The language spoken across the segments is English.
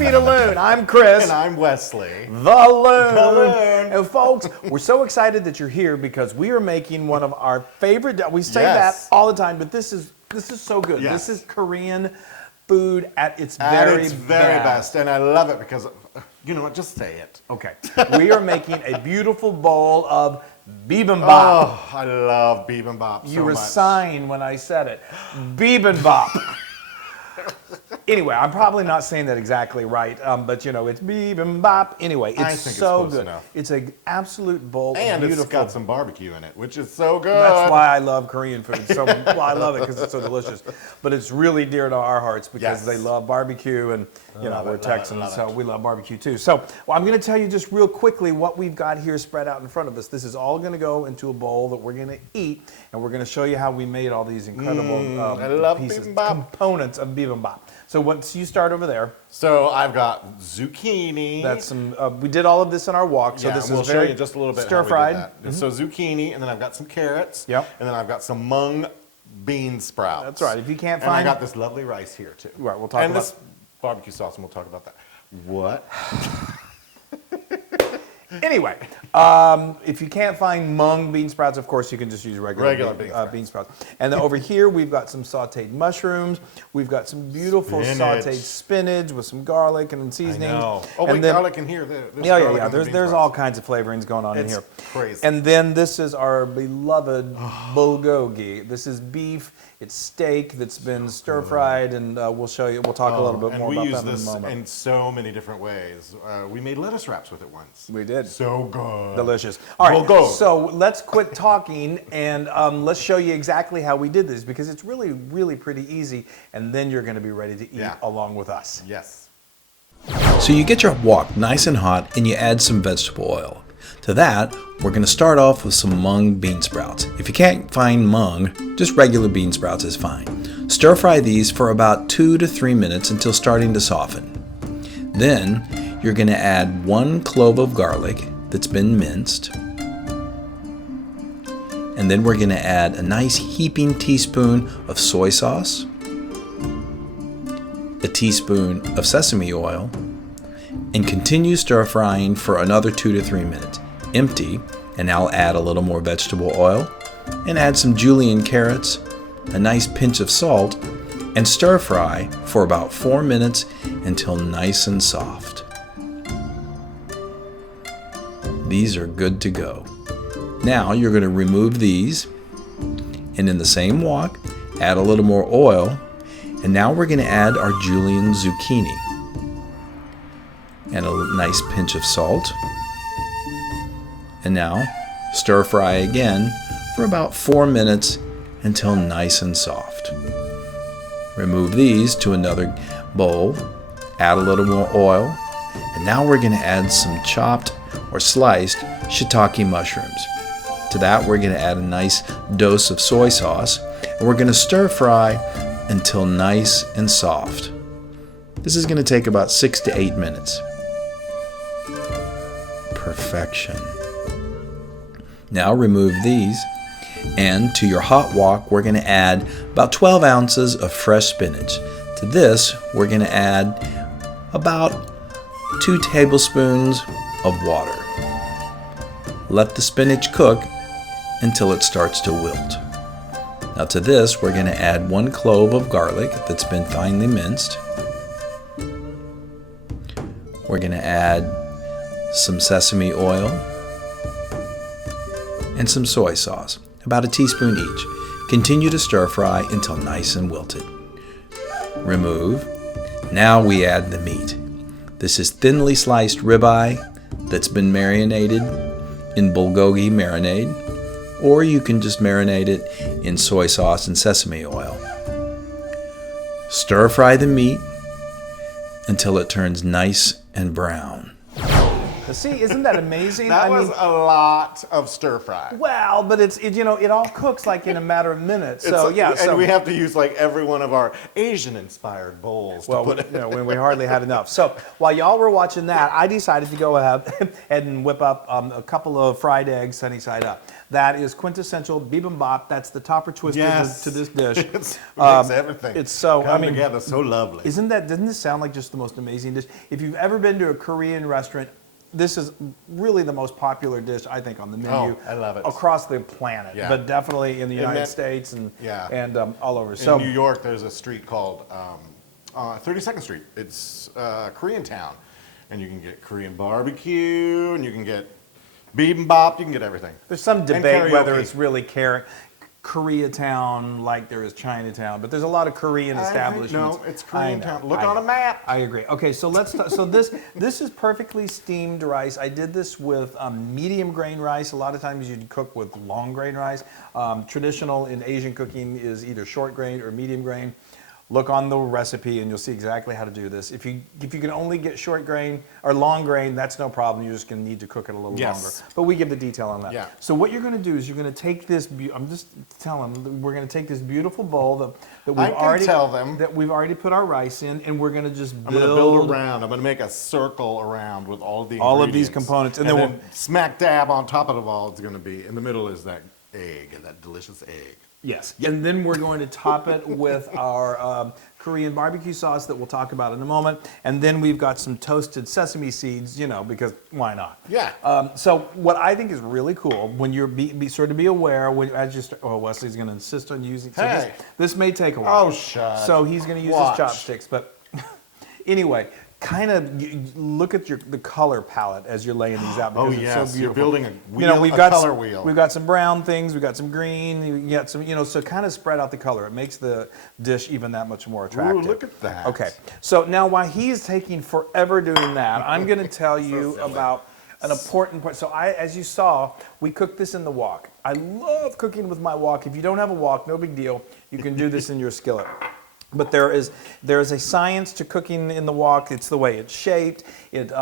feet of Loon. I'm Chris. And I'm Wesley. The Loon. The Loon. And folks, we're so excited that you're here because we are making one of our favorite. We say Yes. that all the time, but this is so good. Yes. This is Korean food at its At very its very best. And I love it because, you know what, just say it. Okay. We are making a beautiful bowl of Bibimbap. Oh, I love Bibimbap so You were much. sighing when I said it. Bibimbap. Anyway, I'm probably not saying that exactly right, but you know, it's Bibimbap. Anyway, I it's think it's so close good. enough. It's an absolute bowl And of beautiful. it's got some barbecue in it, which is so good. That's why I love Korean food. So well, I love it because it's so delicious. But it's really dear to our hearts because Yes. they love barbecue, and you know love we're it, love it, Texans, love so it. we love barbecue too. So well, I'm going to tell you just real quickly what we've got here spread out in front of us. This is all going to go into a bowl that we're going to eat, and we're going to show you how we made all these incredible I love pieces, bibimbap. components of bibimbap. So once you start over there, So I've got zucchini. that's some. We did all of this in our walk, so yeah, this and we'll is show very you just a little bit stir how fried. we did that. So zucchini, and then I've got some carrots. Yep. And then I've got some mung bean sprouts. That's right. If you can't And I find- got this lovely rice here too. Right, we'll talk and about- this barbecue sauce, and we'll talk about that. What? Anyway, if you can't find mung bean sprouts, of course you can just use regular bean sprouts. And then over here we've got some sautéed mushrooms. We've got some beautiful Spinach. sautéed spinach with some garlic and seasoning. Oh, And wait, then- garlic in here. There's Yeah. garlic on the bean There's sprouts. all kinds of flavorings going on in It's here. crazy. And then this is our beloved bulgogi. This is beef. It's steak that's been stir fried, and we'll show you. We'll talk a little bit and more we about use that in a this moment. in so many different ways. We made lettuce wraps with it once. We did. So good. Delicious. All right, Bulgogi. so let's quit talking and let's show you exactly how we did this because it's really, really pretty easy, and then you're going to be ready to eat Yeah. along with us. Yes. So you get your wok nice and hot and you add some vegetable oil. To that, we're going to start off with some mung bean sprouts. If you can't find mung, just regular bean sprouts is fine. Stir fry these for about 2 to 3 minutes until starting to soften. Then you're going to add 1 clove of garlic that's been minced. And then we're going to add a nice heaping teaspoon of soy sauce, a teaspoon of sesame oil, and continue stir frying for another 2 to 3 minutes. Empty, and I'll add a little more vegetable oil and add some julienne carrots, a nice pinch of salt, and stir fry for about 4 minutes until nice and soft. These are good to go. Now you're going to remove these, and in the same wok, add a little more oil, and now we're going to add our julienne zucchini and a nice pinch of salt. And now stir fry again for about 4 minutes until nice and soft. Remove these to another bowl, add a little more oil, and now we're going to add some chopped or sliced shiitake mushrooms. To that we're going to add a nice dose of soy sauce, and we're going to stir fry until nice and soft. This is going to take about 6 to 8 minutes. Perfection. Now remove these, and to your hot wok we're going to add about 12 ounces of fresh spinach. To this we're going to add about 2 tablespoons of water. Let the spinach cook until it starts to wilt. Now to this we're going to add 1 clove of garlic that's been finely minced. We're going to add some sesame oil and some soy sauce, about a teaspoon each. Continue to stir fry until nice and wilted. Remove. Now we add the meat. This is thinly sliced ribeye that's been marinated in bulgogi marinade, or you can just marinate it in soy sauce and sesame oil. Stir fry the meat until it turns nice and brown. See, isn't that amazing? That was a lot of stir fry. Well, but it all cooks like in a matter of minutes. So And we have to use like every one of our Asian-inspired bowls to put it. when we hardly had enough. So while y'all were watching that, I decided to go ahead and whip up a couple of fried eggs sunny side up. That is quintessential bibimbap. That's the topper twister to this dish. It makes everything It's so come together so lovely. Doesn't this sound like just the most amazing dish? If you've ever been to a Korean restaurant, this is really the most popular dish, I think, on the menu. I love it. Across the planet, but definitely in the United States and all over. In New York, there's a street called 32nd Street. It's Korean town. And you can get Korean barbecue, and you can get bibimbap, you can get everything. There's some debate whether it's really Koreatown like there is Chinatown, but there's a lot of Korean establishments. No, it's Koreatown. Look on a map. I agree. Okay, so this is perfectly steamed rice. I did this with medium grain rice. A lot of times you'd cook with long grain rice. Traditional in Asian cooking is either short grain or medium grain. Look on the recipe and you'll see exactly how to do this. If you can only get short grain or long grain, that's no problem. You're just going to need to cook it a little longer. But we give the detail on that. Yeah. So what you're going to do is you're going to take this. I'm just telling. We're going to take this beautiful bowl that we've already put our rice in, and we're going to just build. I'm going to build around. I'm going to make a circle around with all the all of these components, and then smack dab on top of it all. It's going to be in the middle is that egg, and that delicious egg. Yes, and then we're going to top it with our Korean barbecue sauce that we'll talk about in a moment, and then we've got some toasted sesame seeds, because why not? Yeah. So what I think is really cool, when you're sort of be aware, Wesley's going to insist on using. So this may take a while. Oh, shut. So he's going to use his chopsticks, but anyway. Kind of look at the color palette as you're laying these out because it's so beautiful. You're building a wheel, color wheel. We've got some brown things, we've got some green, you got some, so kind of spread out the color. It makes the dish even that much more attractive. Ooh, look at that. Okay, so now while he's taking forever doing that, I'm going to tell you about an important part. So as you saw, we cooked this in the wok. I love cooking with my wok. If you don't have a wok, no big deal. You can do this in your skillet. But there is a science to cooking in the wok. It's the way it's shaped. It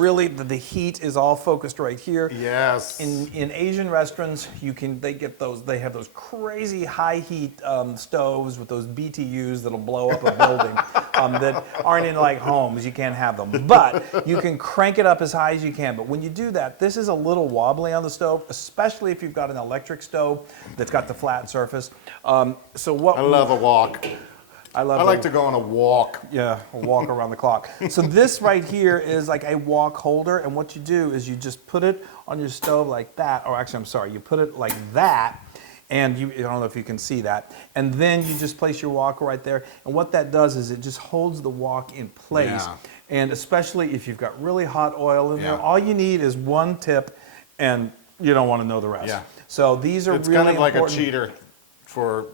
really the heat is all focused right here. Yes. In Asian restaurants, they have those crazy high heat stoves with those BTUs that'll blow up a building that aren't in like homes. You can't have them, but you can crank it up as high as you can. But when you do that, this is a little wobbly on the stove, especially if you've got an electric stove that's got the flat surface. I love a wok. I like to go on a walk. Yeah, a walk around the clock. So this right here is like a wok holder, and what you do is you just put it on your stove like that, or actually, I'm sorry, you put it like that, and I don't know if you can see that, and then you just place your wok right there, and what that does is it just holds the wok in place, and especially if you've got really hot oil in there, all you need is one tip, and you don't want to know the rest. Yeah. So these are it's really kind of like important. A cheater for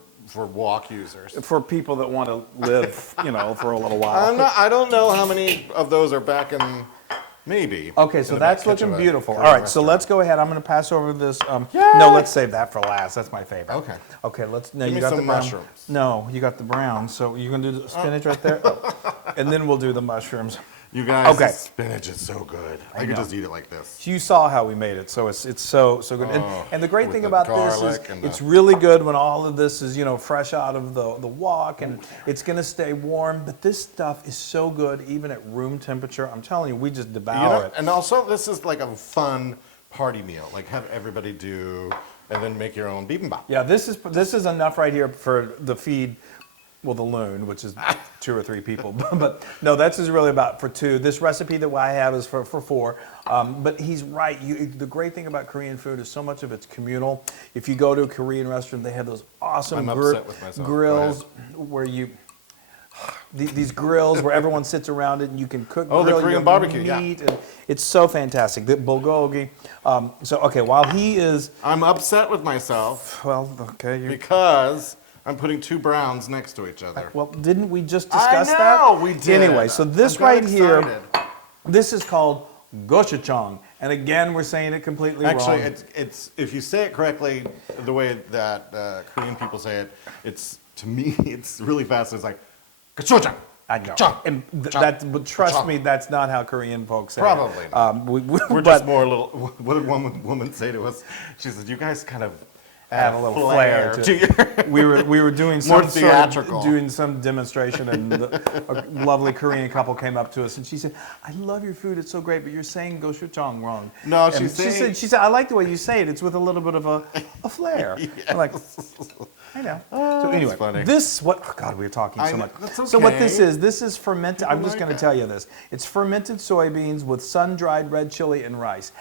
wok users. For people that want to live, for a little while. I don't know how many of those are back in, maybe. Okay, so that's looking beautiful. All right, so let's go ahead. I'm going to pass over this. No, let's save that for last. That's my favorite. Okay. Okay, Give you me got some the brown. mushrooms. No, you got the brown. So you're going to do the spinach right there? And then we'll do the mushrooms. You guys, the spinach is so good. I could just eat it like this. You saw how we made it, so it's so good. And the great thing about this is it's the really good when all of this is fresh out of the wok, and it's going to stay warm. But this stuff is so good even at room temperature. I'm telling you, we just devour it. And also, this is like a fun party meal. Like have everybody do, and then make your own bibimbap. Yeah, this is enough right here for the feed. Well, the Loon, which is 2 or 3 people. But no, this is really about for 2. This recipe that I have is for 4. But he's right. The great thing about Korean food is so much of it's communal. If you go to a Korean restaurant, they have those awesome grills where these grills where everyone sits around it and you can cook. The Korean barbecue, meat, and it's so fantastic. The Bulgogi. While he is, I'm upset with myself. Well, okay, because I'm putting 2 browns next to each other. Well, didn't we just discuss that? I know, we did. Anyway, so this right here, this is called Gochujang. And again, we're saying it completely wrong. Actually, it's if you say it correctly, the way that Korean people say it, to me, it's really fast. It's like, Gochujang. I know. Chop, And chop, but trust chop. me, that's not how Korean folks say Probably it. not. We're We're just more a little. What did one woman say to us? She said, "You guys kind of add a little flair to your." we were doing More some sort theatrical. of, doing some demonstration, and a lovely Korean couple came up to us, and she said, "I love your food. It's so great, but you're saying Gochujang wrong." No, And she's saying- she said, "I like the way you say it. It's with a little bit of a flair." I'm like, I know. So anyway, funny. oh God, we were talking so know. much. That's So what okay. this is fermented. I'm just like going to that. tell you this. It's fermented soybeans with sun-dried red chili and rice.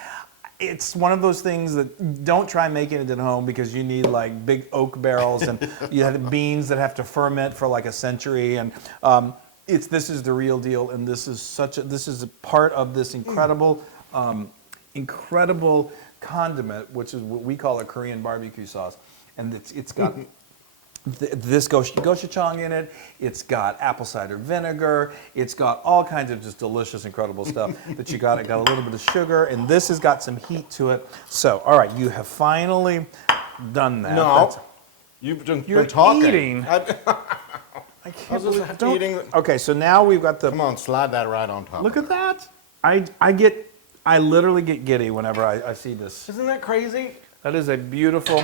It's one of those things that don't try making it at home because you need like big oak barrels and you have beans that have to ferment for like a century, and this is the real deal, and this is a part of this incredible incredible condiment, which is what we call a Korean barbecue sauce, and it's got this gochujang in it. It's got apple cider vinegar. It's got all kinds of just delicious, incredible stuff that you got. It got a little bit of sugar, and this has got some heat to it. So, all right, you have finally done that. No, you've been You're talking. eating. I can't was just believe- don't- eating. Okay, so now we've got the. Come on, slide that right on top. Look at that. I literally get giddy whenever I see this. Isn't that crazy? That is a beautiful,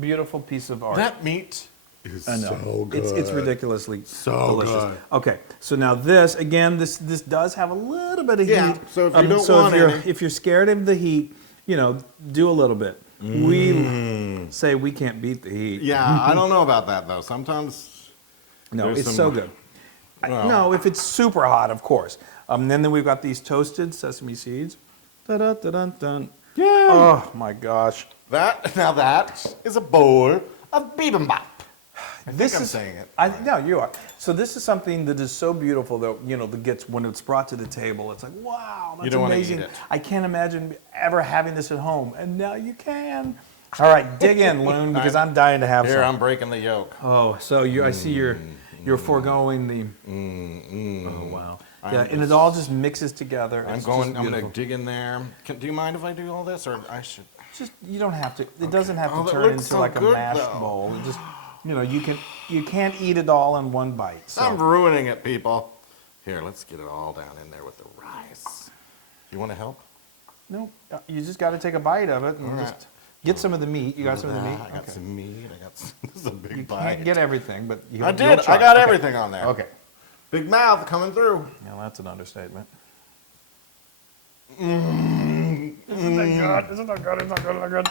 beautiful piece of art. That meat is I know. so good. It's ridiculously So delicious. good. Okay, so now this again, this does have a little bit of Yeah, heat. so if you don't want any- if you're scared of the heat, do a little bit. We say we can't beat the heat. Yeah, I don't know about that though. Sometimes No, there's it's some- so good. Well- No, if it's super hot, of course. Then we've got these toasted sesame seeds. Da-da-da-dun-dun. Yeah. Oh my gosh. That is a bowl of bibimbap. This I'm is saying it. No, you are. So this is something that is so beautiful that that gets when it's brought to the table. It's like, wow, that's You don't wanna amazing. eat it. I can't imagine ever having this at home, and now you can. All right, dig in, Loon, because I'm dying to have Here, some. I'm breaking the yolk. Oh, so I see you're foregoing the. Oh wow. Yeah, and it all just mixes together. I'm It's going just to beautiful. dig in there. Do you mind if I do all this, or I should? Just you don't have to. It doesn't have Oh, to that turn looks into so like a good, mashed though. bowl. It just you can't eat it all in one bite. So. I'm ruining it, people. Here, let's get it all down in there with the rice. You want to help? No, you just got to take a bite of it and All right. just get some of the meat. You got some of the meat? I got some meat. This is a big You bite. can't get everything, but you'll I did. try. I got Okay. everything on there. Okay. Big mouth coming through. Now that's an understatement. Isn't that good? Isn't that good? Isn't that good? Isn't that good?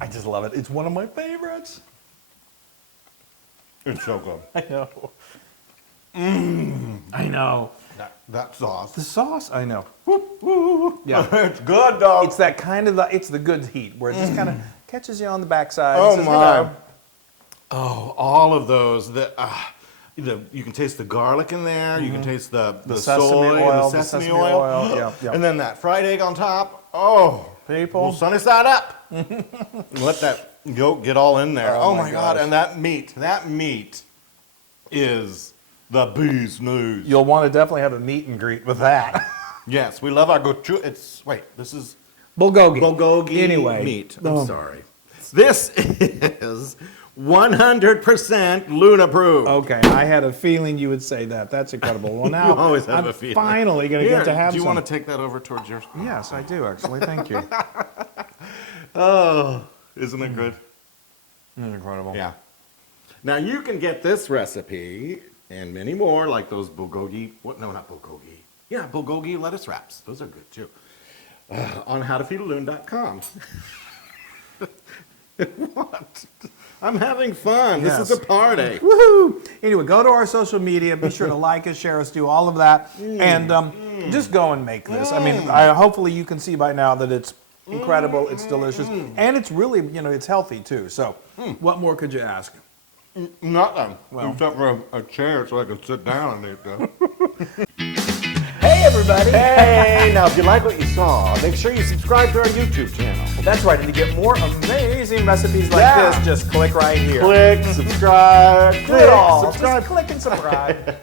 I just love it. It's one of my favorites. It's so good. I know. I know. That sauce. The sauce, I know. Yeah. It's good, dog. It's that kind of it's the good heat where it just kind of catches you on the backside. Oh and says, my. "Hello." Oh, all of those. You can taste the garlic in there. You can taste the sesame soy oil, and the the sesame sesame oil. oil. Yeah, yeah. And then that fried egg on top. Oh, People. well, sunny side up. Let that yolk get all in there. Oh Oh, my my God. gosh. And that meat is the bee's knees. You'll want to definitely have a meet and greet with that. Yes, we love our gochujang. This is Bulgogi. Bulgogi Anyway. meat. Oh. I'm sorry. This is 100% Loon approved. Okay, I had a feeling you would say that. That's incredible. Well, now You always have I'm a feeling. finally going to Here, get to have do you some. want to take that over towards yours? Yes, I do actually. Thank you. Oh, isn't it good? That's incredible. Yeah. Now you can get this recipe and many more, like those bulgogi. No, not bulgogi. Yeah, bulgogi lettuce wraps. Those are good too. On howtofeedaloon.com. What? I'm having fun. Yes. This is a party. Woohoo! Anyway, go to our social media. Be sure to like us, share us, do all of that, and just go and make this. I mean, hopefully you can see by now that it's incredible, it's delicious, and it's really it's healthy too. So, what more could you ask? Nothing. Well. Except for a chair so I can sit down and eat that. Hey, everybody! Hey, now if you like what you saw, make sure you subscribe to our YouTube channel. That's right. And to get more amazing recipes like Yeah. this, just click right here. Click, subscribe, Do it all. subscribe. Just click and subscribe.